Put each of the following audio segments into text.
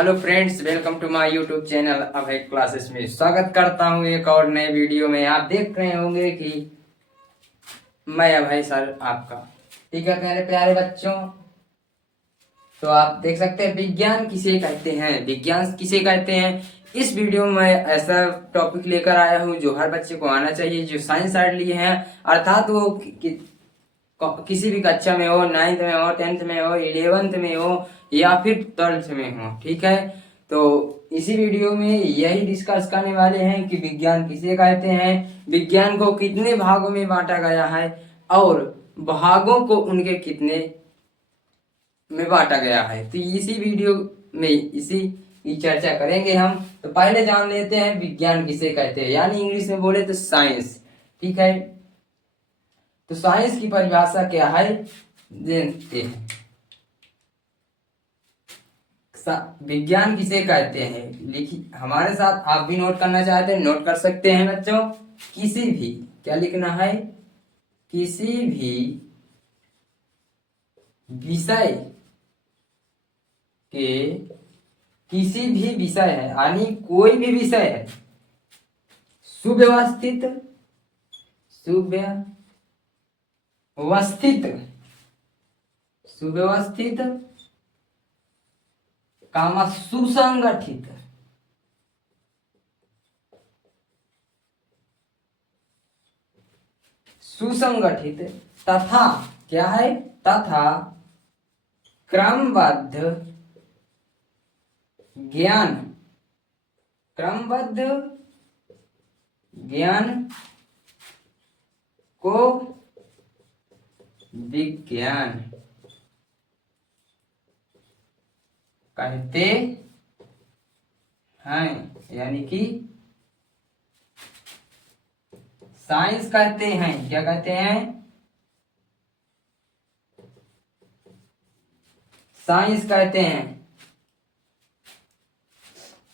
Hello friends, welcome to my YouTube channel Abhay classes में स्वागत करता हूं एक और नए वीडियो में। आप देख रहे होंगे कि मैं अभय सर आपका। ठीक है मेरे प्यारे बच्चों, तो आप देख सकते हैं विज्ञान किसे कहते हैं, विज्ञान किसे कहते हैं। इस वीडियो में मैं ऐसा टॉपिक लेकर आया हूं जो हर बच्चे को आना चाहिए, जो साइंस साइड लिए हैं, अर्थात वो किसी भी कक्षा में हो, 9th में हो, 10th में हो, 11th में हो या फिर 12th में हो। ठीक है, तो इसी वीडियो में यही डिस्कस करने वाले हैं कि विज्ञान किसे कहते हैं, विज्ञान को कितने भागों में बांटा गया है और भागों को उनके कितने में बांटा गया है। तो इसी वीडियो में इसी की चर्चा करेंगे हम। तो पहले जान लेते हैं विज्ञान किसे कहते हैं, यानी इंग्लिश में बोले तो साइंस। ठीक है, तो साइंस की परिभाषा क्या है देखते हैं। विज्ञान किसे कहते हैं, लिखिए हमारे साथ। आप भी नोट करना चाहते हैं नोट कर सकते हैं बच्चों। किसी भी, क्या लिखना है, किसी भी विषय के, किसी भी विषय है यानी कोई भी विषय है, सुव्यवस्थित सुव्यवस्थित सुव्यवस्थित कामा सुसंगठित, सुसंगठित तथा, क्या है, तथा क्रमबद्ध ज्ञान, क्रमबद्ध ज्ञान को विज्ञान कहते हैं, यानी कि साइंस कहते हैं। क्या कहते हैं, साइंस कहते हैं।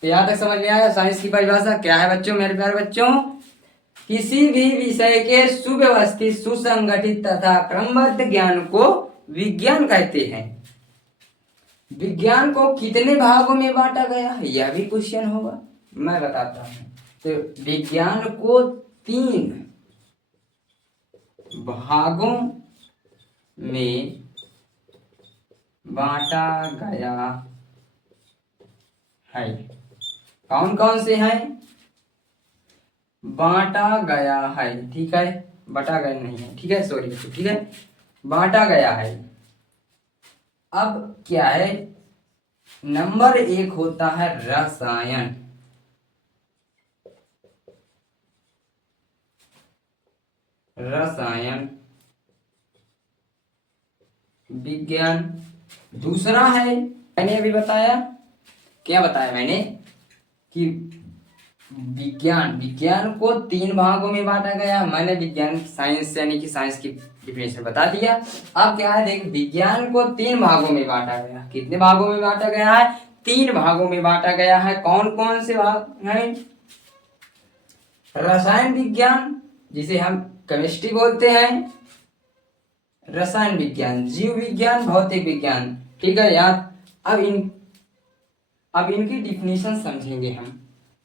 तो यहां तक समझ में आया साइंस की परिभाषा क्या है बच्चों, मेरे प्यारे बच्चों। किसी भी विषय के सुव्यवस्थित, सुसंगठित तथा क्रमबद्ध ज्ञान को विज्ञान कहते हैं। विज्ञान को कितने भागों में बांटा गया है, यह भी क्वेश्चन होगा, मैं बताता हूं। तो विज्ञान को 3 भागों में बांटा गया है। कौन कौन से हैं, बांटा गया है। ठीक है, बटा गया नहीं है, ठीक है, सॉरी, ठीक है, बांटा गया है। अब क्या है, नंबर 1 होता है रसायन, रसायन विज्ञान। दूसरा है, मैंने अभी बताया, क्या बताया मैंने, कि विज्ञान को 3 भागों में बांटा गया। मैंने विज्ञान साइंस यानी कि साइंस की डिफिनेशन बता दिया। अब क्या है, देख, विज्ञान को 3 भागों में बांटा गया। कितने भागों में बांटा गया है, 3 भागों में बांटा गया है। कौन कौन से भाग हैं, रसायन विज्ञान जिसे हम केमिस्ट्री बोलते हैं, रसायन विज्ञान, जीव विज्ञान, भौतिक विज्ञान। ठीक है, यार अब इनकी डिफिनेशन समझेंगे हम।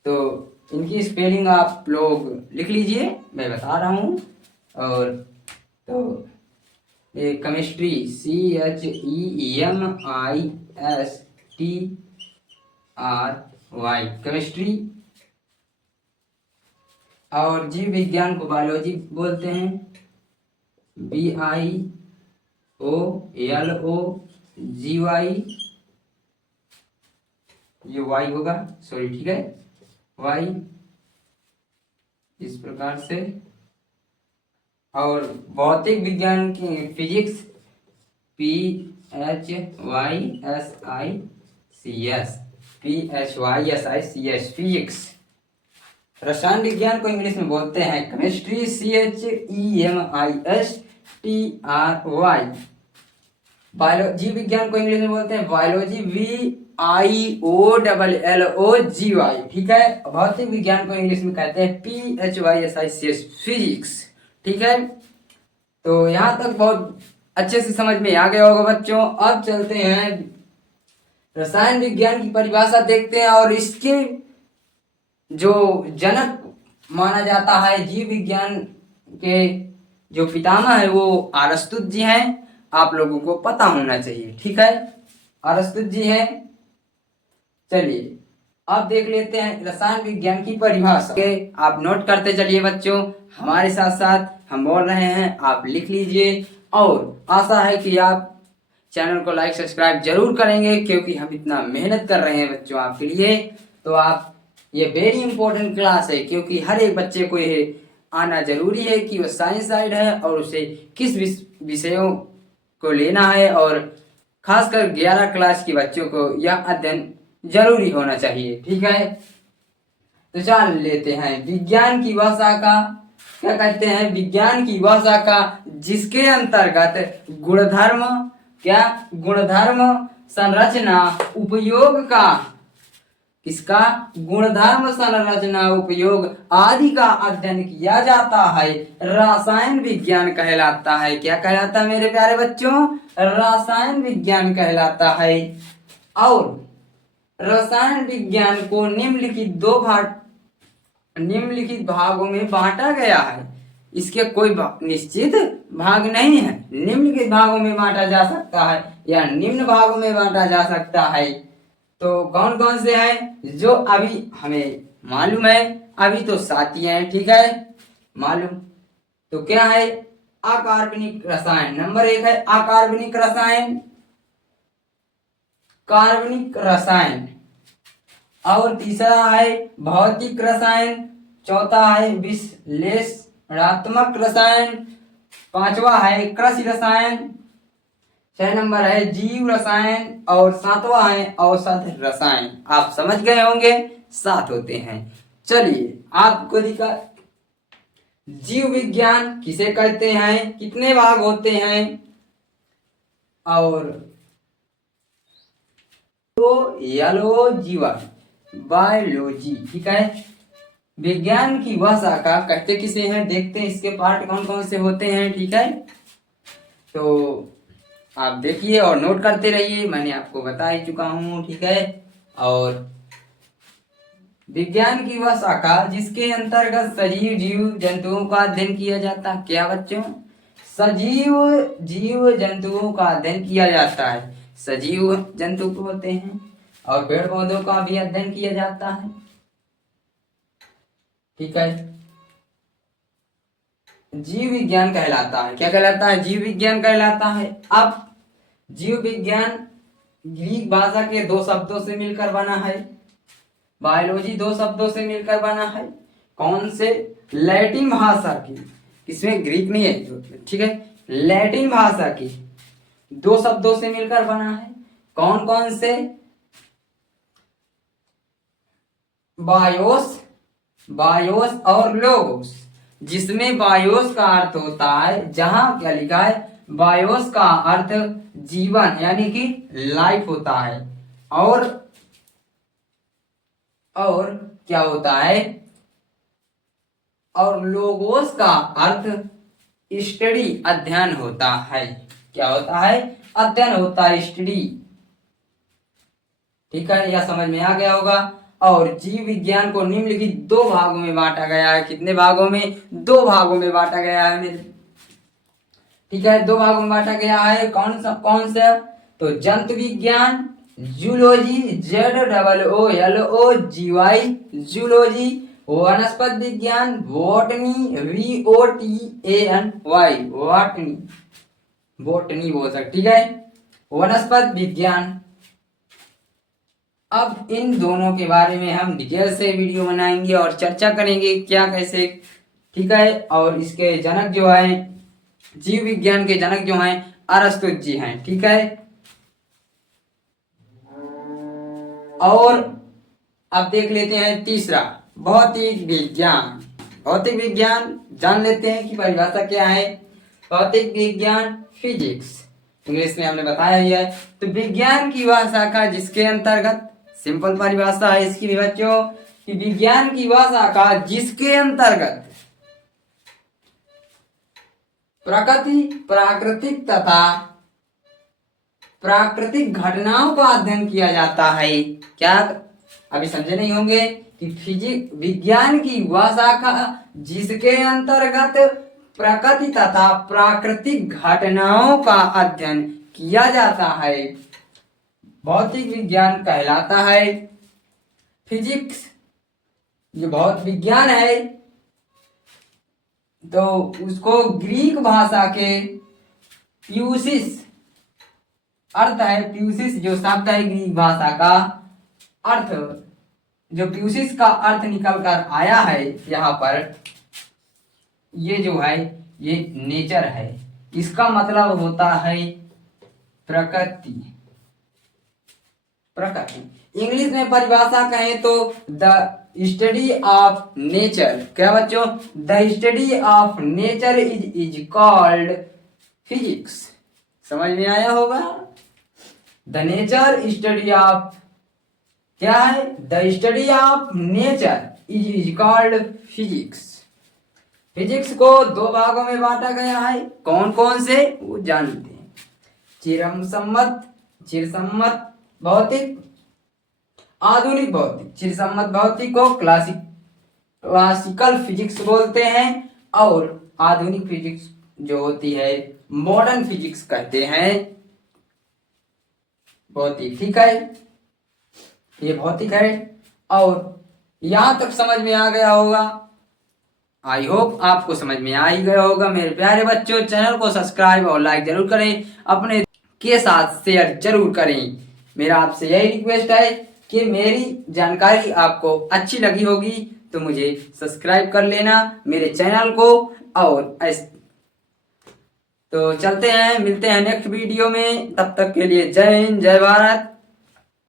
तो इनकी स्पेलिंग आप लोग लिख लीजिए, मैं बता रहा हूं। और तो ये केमिस्ट्री CHEMISTRY, केमिस्ट्री। और जीव विज्ञान को बायोलॉजी बोलते हैं, BIOLOGY, ये वाई होगा, सॉरी, ठीक है, वाई, इस प्रकार से। और भौतिक विज्ञान की फिजिक्स, PHYSICS, फिजिक्स। रसायन विज्ञान को इंग्लिश में बोलते हैं केमिस्ट्री, CHEMISTRY। जीव विज्ञान को इंग्लिश में बोलते हैं बायोलॉजी, VIOLLOGY। ठीक है, भौतिक विज्ञान को इंग्लिश में कहते हैं PHYSICS, फिजिक्स। ठीक है, तो यहां तक बहुत अच्छे से समझ में आ गया होगा बच्चों। अब चलते हैं रसायन विज्ञान की परिभाषा देखते हैं और इसके जो जनक माना जाता है जीव विज्ञान के जो पितामह है वो अरस्तु जी हैं। आप लोगों को पता होना चाहिए, ठीक है, अरस्तु जी हैं। चलिए अब देख लेते हैं रसायन विज्ञान की परिभाषा के, आप नोट करते चलिए बच्चों, हमारे साथ साथ हम बोल रहे हैं, आप लिख लीजिए। और आशा है कि आप चैनल को लाइक सब्सक्राइब जरूर करेंगे, क्योंकि हम इतना मेहनत कर रहे हैं बच्चों आपके लिए। तो आप, ये वेरी इंपॉर्टेंट क्लास है, क्योंकि हर एक बच्चे को ये आना जरूरी है कि वो साइंस साइड है और उसे किस विषयों को लेना है, और खासकर 11 क्लास के बच्चों को यह अध्ययन जरूरी होना चाहिए, ठीक है। तो जान लेते हैं विज्ञान की वह शाखा, क्या कहते हैं, विज्ञान की वह शाखा जिसके अंतर्गत गुणधर्म, क्या, गुणधर्म, संरचना, उपयोग का, किसका, गुणधर्म, संरचना, उपयोग आदि का अध्ययन किया जाता है, रसायन विज्ञान कहलाता है। क्या कहलाता है मेरे प्यारे बच्चों, रसायन विज्ञान कहलाता है। और रसायन विज्ञान को निम्नलिखित भागों में बांटा गया है। इसके कोई निश्चित भाग नहीं है, निम्नलिखित भागों में बांटा जा सकता है या निम्न भागों में बांटा जा सकता है। तो कौन कौन से हैं जो अभी हमें मालूम है, अभी तो साथी हैं, ठीक है, मालूम। तो क्या है, अकार्बनिक रसायन, नंबर 1 है अकार्बनिक रसायन, कार्बनिक रसायन। और तीसरा है भौतिक रसायन, चौथा है विश्लेषणात्मक रसायन, पांचवा है कृषि रसायन, 6 नंबर है जीव रसायन, और 7वां है औषध रसायन। आप समझ गए होंगे, 7 होते हैं। चलिए आपको दिखा, जीव विज्ञान किसे कहते हैं, कितने भाग होते हैं, और तो येलो जीवन, बायोलॉजी, ठीक है। विज्ञान की वह शाखा कहते किसे हैं, देखते हैं इसके पार्ट कौन कौन से होते हैं, ठीक है। तो आप देखिए और नोट करते रहिए, मैंने आपको बता ही चुका हूं, ठीक है। और विज्ञान की वह शाखा जिसके अंतर्गत सजीव जीव जंतुओं का अध्ययन किया जाता है, क्या बच्चों, सजीव जीव जंतुओं का अध्ययन किया जाता है। सजीव जंतु होते हैं और पेड़ पौधों का भी अध्ययन किया जाता है, ठीक है। जीव विज्ञान कहलाता है, क्या कहलाता है, जीव विज्ञान कहलाता है। अब जीव विज्ञान ग्रीक भाषा के 2 शब्दों से मिलकर बना है, बायोलॉजी 2 शब्दों से मिलकर बना है। कौन से, लैटिन भाषा की, इसमें ग्रीक नहीं है, ठीक है, लैटिन भाषा की 2 शब्दों से मिलकर बना है। कौन कौन से, बायोस, बायोस और लोगोस, जिसमें बायोस का अर्थ होता है, जहां क्या लिखा है, बायोस का अर्थ जीवन यानी कि लाइफ होता है, और क्या होता है, और लोगोस का अर्थ स्टडी, अध्ययन होता है। क्या होता है, अध्ययन होता है, स्टडी, ठीक है, यह समझ में आ गया होगा। और जीव विज्ञान को निम्नलिखित 2 भागों में बांटा गया है, कितने भागों में, 2 भागों में बांटा गया है मेरे, ठीक है, 2 भागों में बांटा गया है। कौन सा, तो जंतु विज्ञान, जूलॉजी, ZOOLOGY, जूलॉजी, वनस्पति विज्ञान, बॉटनी, VOTANY, बॉटनी, बॉटनी बोल सकते, ठीक है, वनस्पति विज्ञान। अब इन दोनों के बारे में हम डिटेल से वीडियो बनाएंगे और चर्चा करेंगे क्या कैसे, ठीक है। और इसके जनक जो है, जीव विज्ञान के जनक जो हैं अरस्तु जी हैं, ठीक है। और अब देख लेते हैं तीसरा, भौतिक विज्ञान। भौतिक विज्ञान जान लेते हैं कि परिभाषा क्या है। भौतिक विज्ञान, फिजिक्स, इंग्लिश में हमने बताया ही है। तो विज्ञान की वह शाखा जिसके अंतर्गत, सिंपल परिभाषा है इसकी भी बच्चों, कि विज्ञान की वह शाखा जिसके अंतर्गत प्रकृति, प्राकृतिक तथा प्राकृतिक घटनाओं का अध्ययन किया जाता है। क्या अभी समझे नहीं होंगे कि फिजिक्स विज्ञान की वह शाखा जिसके अंतर्गत प्रकृति तथा प्राकृतिक घटनाओं का अध्ययन किया जाता है भौतिक विज्ञान कहलाता है। फिजिक्स जो भौतिक विज्ञान है तो उसको ग्रीक भाषा के प्यूसिस अर्थ है, प्यूसिस जो शब्द है ग्रीक भाषा का अर्थ, जो प्यूसिस का अर्थ निकल कर आया है यहाँ पर, ये जो है ये नेचर है, इसका मतलब होता है प्रकृति। प्रकृति इंग्लिश में परिभाषा कहें तो द स्टडी ऑफ नेचर। क्या बच्चों? The study of nature is called physics. समझ में आया होगा? द नेचर स्टडी ऑफ क्या है? The study of nature is called physics. Physics को दो भागों में बांटा गया है। कौन कौन से? वो जानते हैं। चिरसम्मत भौतिक, आधुनिक भौतिक। चिरसम्मत भौतिक को क्लासिकल फिजिक्स बोलते हैं और आधुनिक फिजिक्स जो होती है मॉडर्न फिजिक्स कहते हैं। भौतिक, ठीक है, ये भौतिक है। और यहां तक समझ में आ गया होगा। आई होप आपको समझ में आ ही गया होगा। मेरे प्यारे बच्चों, चैनल को सब्सक्राइब और लाइक जरूर करें, अपने के साथ शेयर जरूर करें। मेरा आपसे यही रिक्वेस्ट है कि मेरी जानकारी आपको अच्छी लगी होगी तो मुझे सब्सक्राइब कर लेना मेरे चैनल को। और तो चलते हैं, मिलते हैं नेक्स्ट वीडियो में। तब तक के लिए जय हिंद, जय भारत।